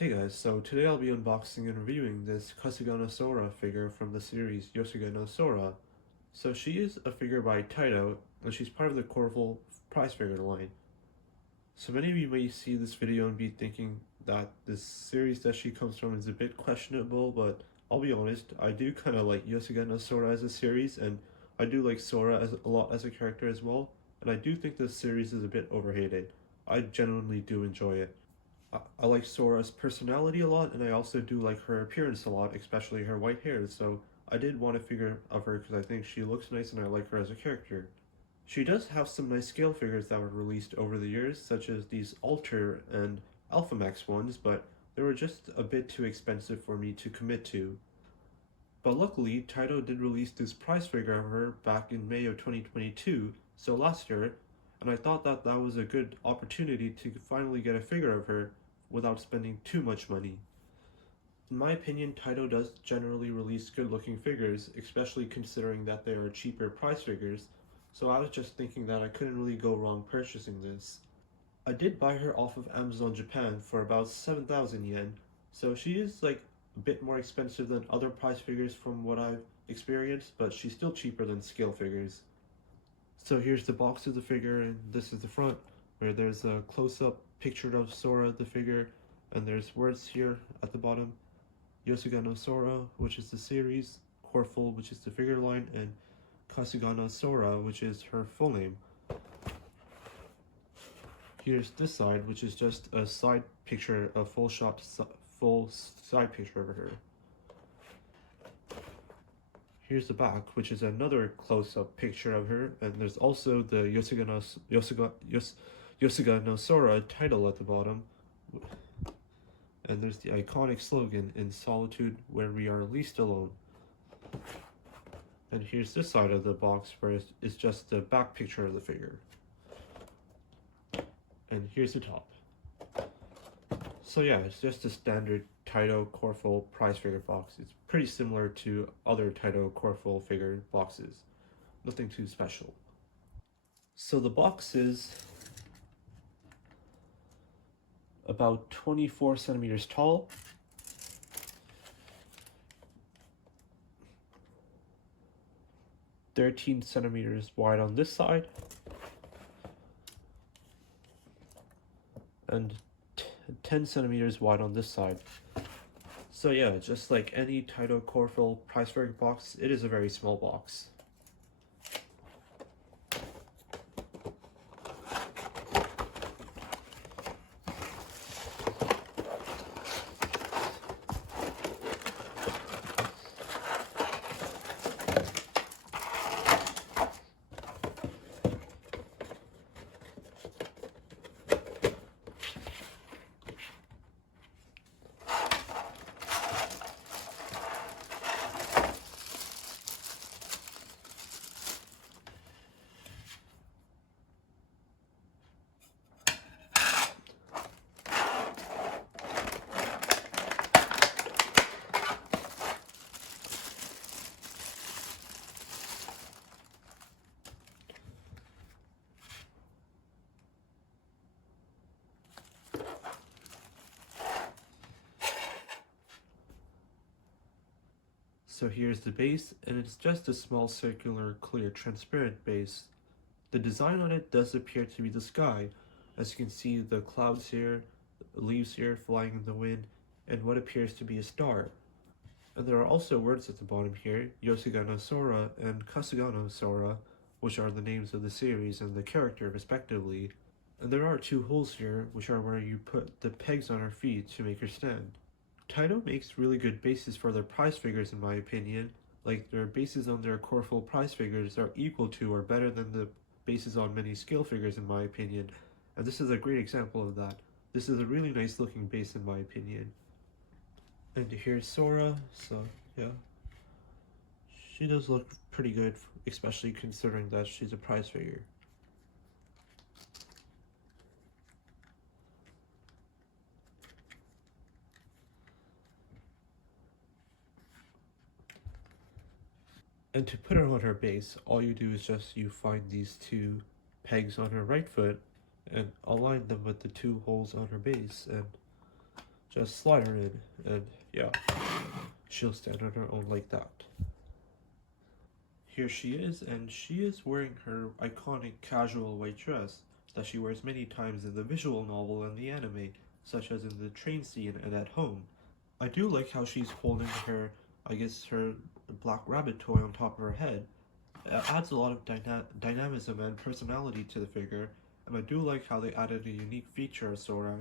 Hey guys, so today I'll be unboxing and reviewing this Kasugano Sora figure from the series Yosuga Sora. So she is a figure by Taito, and she's part of the Coreful prize figure line. So many of you may see this video and be thinking that this series that she comes from is a bit questionable, but I'll be honest, I do kind of like Yosuga Sora as a series, and I do like Sora a lot as a character as well, and I do think this series is a bit overhated. I genuinely do enjoy it. I like Sora's personality a lot, and I also do like her appearance a lot, especially her white hair, so I did want a figure of her because I think she looks nice and I like her as a character. She does have some nice scale figures that were released over the years, such as these Alter and Alphamax ones, but they were just a bit too expensive for me to commit to. But luckily, Taito did release this prize figure of her back in May of 2022, so last year, and I thought that that was a good opportunity to finally get a figure of her without spending too much money. In my opinion, Taito does generally release good looking figures, especially considering that they are cheaper price figures, so I was just thinking that I couldn't really go wrong purchasing this. I did buy her off of Amazon Japan for about 7,000 yen, so she is like a bit more expensive than other price figures from what I've experienced, but she's still cheaper than scale figures. So here's the box of the figure, and this is the front, where there's a close-up picture of Sora, the figure, and there's words here at the bottom. Yosuga Sora, which is the series, Coreful, which is the figure line, and Kasugano Sora, which is her full name. Here's this side, which is just a side picture, a full side picture of her. Here's the back, which is another close-up picture of her, and there's also the Yosuga no Sora title at the bottom. And there's the iconic slogan, "In solitude where we are least alone." And here's this side of the box where it's just the back picture of the figure. And here's the top. So yeah, it's just a standard Taito Coreful prize figure box. It's pretty similar to other Taito Coreful figure boxes. Nothing too special. So the box is about 24 centimeters tall. "13 centimeters wide on this side, and 10 centimeters wide on this side." So yeah, just like any Taito Coreful price figure box, it is a very small box. So here's the base, and it's just a small circular, clear, transparent base. The design on it does appear to be the sky. As you can see, the clouds here, leaves here flying in the wind, and what appears to be a star. And there are also words at the bottom here, Yosuga Sora and Kasugano Sora, which are the names of the series and the character respectively. And there are two holes here, which are where you put the pegs on her feet to make her stand. Taito makes really good bases for their prize figures in my opinion. Like, their bases on their Coreful prize figures are equal to or better than the bases on many scale figures in my opinion. And this is a great example of that. This is a really nice looking base in my opinion. And here's Sora, so yeah. She does look pretty good, especially considering that she's a prize figure. And to put her on her base, all you do is just you find these two pegs on her right foot and align them with the two holes on her base, and Just slide her in, and yeah, she'll stand on her own like that. Here she is, and she is wearing her iconic casual white dress that she wears many times in the visual novel and the anime, such as in the train scene and at home. I do like how she's holding her, I guess, her black rabbit toy on top of her head. It adds a lot of dynamism and personality to the figure, and I do like how they added a unique feature of Sora,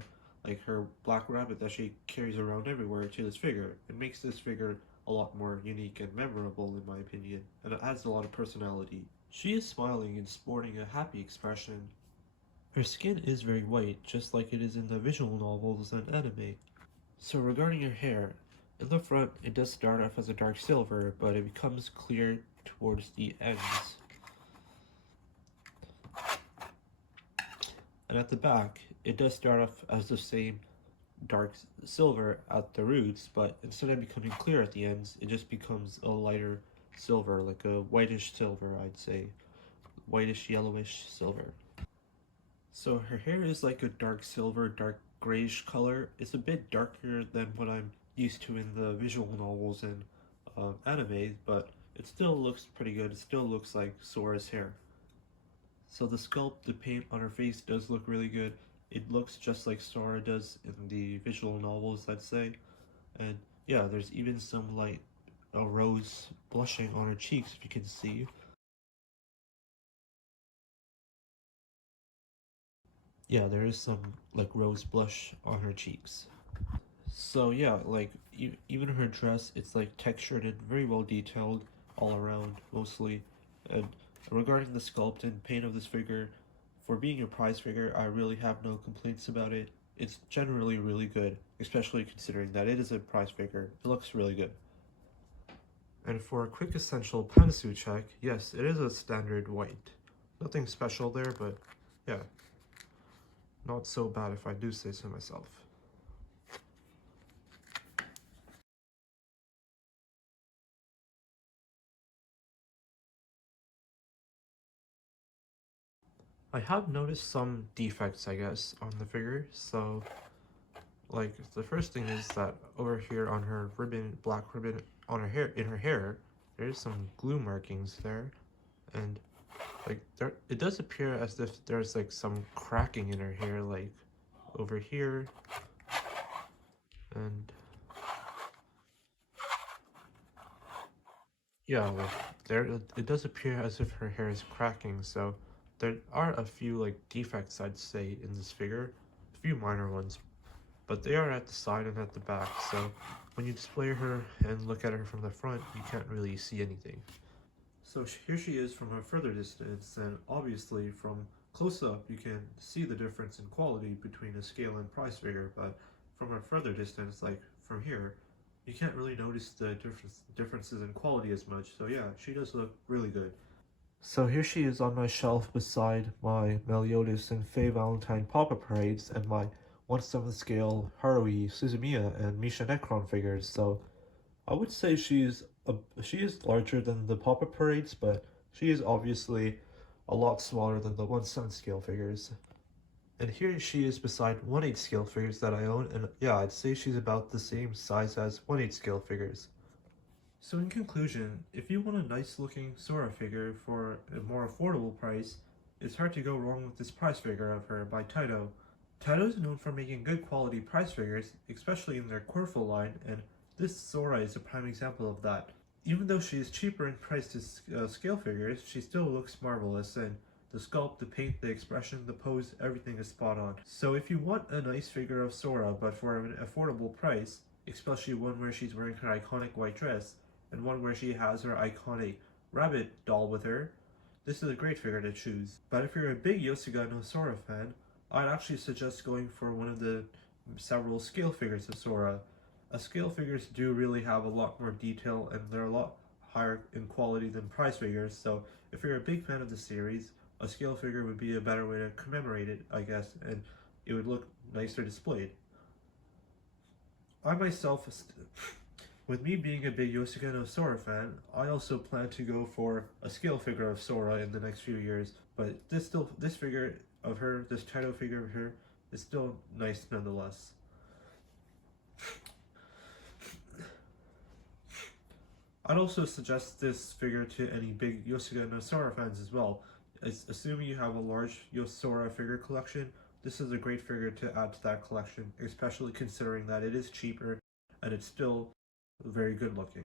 like her black rabbit that she carries around everywhere, to this figure. It makes this figure a lot more unique and memorable, in my opinion, and it adds a lot of personality. She is smiling and sporting a happy expression. Her skin is very white, just like it is in the visual novels and anime. So regarding her hair, in the front it does start off as a dark silver, but it becomes clear towards the ends. And at the back, it does start off as the same dark silver at the roots, but instead of becoming clear at the ends, it just becomes a lighter silver, like a whitish silver, I'd say. Whitish, yellowish silver. So her hair is like a dark silver, dark grayish color. It's a bit darker than what I'm used to in the visual novels and anime, but it still looks pretty good. It still looks like Sora's hair. So the sculpt, the paint on her face does look really good. It looks just like Sora does in the visual novels, I'd say. And yeah, there's even some like a rose blushing on her cheeks, if you can see. Yeah, there is some like rose blush on her cheeks. So yeah, like even her dress, it's like textured and very well detailed all around, mostly. And regarding the sculpt and paint of this figure, for being a prize figure, I really have no complaints about it. It's generally really good, especially considering that it is a prize figure. It looks really good. And for a quick essential pantsuit check, yes, it is a standard white. Nothing special there, but yeah, not so bad if I do say so myself. I have noticed some defects, I guess, on the figure. So, like, the first thing is that over here on her ribbon, black ribbon on her hair, in her hair, there's some glue markings there, and like there, it does appear as if there's like some cracking in her hair, like over here, and yeah, like there, it does appear as if her hair is cracking. So there are a few like defects, I'd say, in this figure, a few minor ones, but they are at the side and at the back, so when you display her and look at her from the front, you can't really see anything. So here she is from a further distance, and obviously from close up you can see the difference in quality between a scale and prize figure, but from a further distance, like from here, you can't really notice the differences in quality as much, so yeah, she does look really good. So here she is on my shelf beside my Meliodas and Faye Valentine pop-up parades and my 1/7 scale Haruhi, Suzumiya, and Misha Necron figures. So I would say she is larger than the pop-up parades, but she is obviously a lot smaller than the 1/7 scale figures. And here she is beside 1/8 scale figures that I own, and yeah, I'd say she's about the same size as 1/8 scale figures. So in conclusion, if you want a nice looking Sora figure for a more affordable price, it's hard to go wrong with this price figure of her by Taito. Taito is known for making good quality price figures, especially in their Coreful line, and this Sora is a prime example of that. Even though she is cheaper in price to scale figures, she still looks marvelous, and the sculpt, the paint, the expression, the pose, everything is spot on. So if you want a nice figure of Sora but for an affordable price, especially one where she's wearing her iconic white dress, and one where she has her iconic rabbit doll with her, this is a great figure to choose. But if you're a big Yosuga no Sora fan, I'd actually suggest going for one of the several scale figures of Sora. Scale figures do really have a lot more detail and they're a lot higher in quality than prize figures, so if you're a big fan of the series, a scale figure would be a better way to commemorate it, I guess, and it would look nicer displayed. I myself, with me being a big Yosuga Sora fan, I also plan to go for a scale figure of Sora in the next few years. But this figure of her, this Taito figure of her, is still nice nonetheless. I'd also suggest this figure to any big Yosuga Sora fans as well. Assuming you have a large Sora figure collection, this is a great figure to add to that collection, especially considering that it is cheaper and it's still very good looking.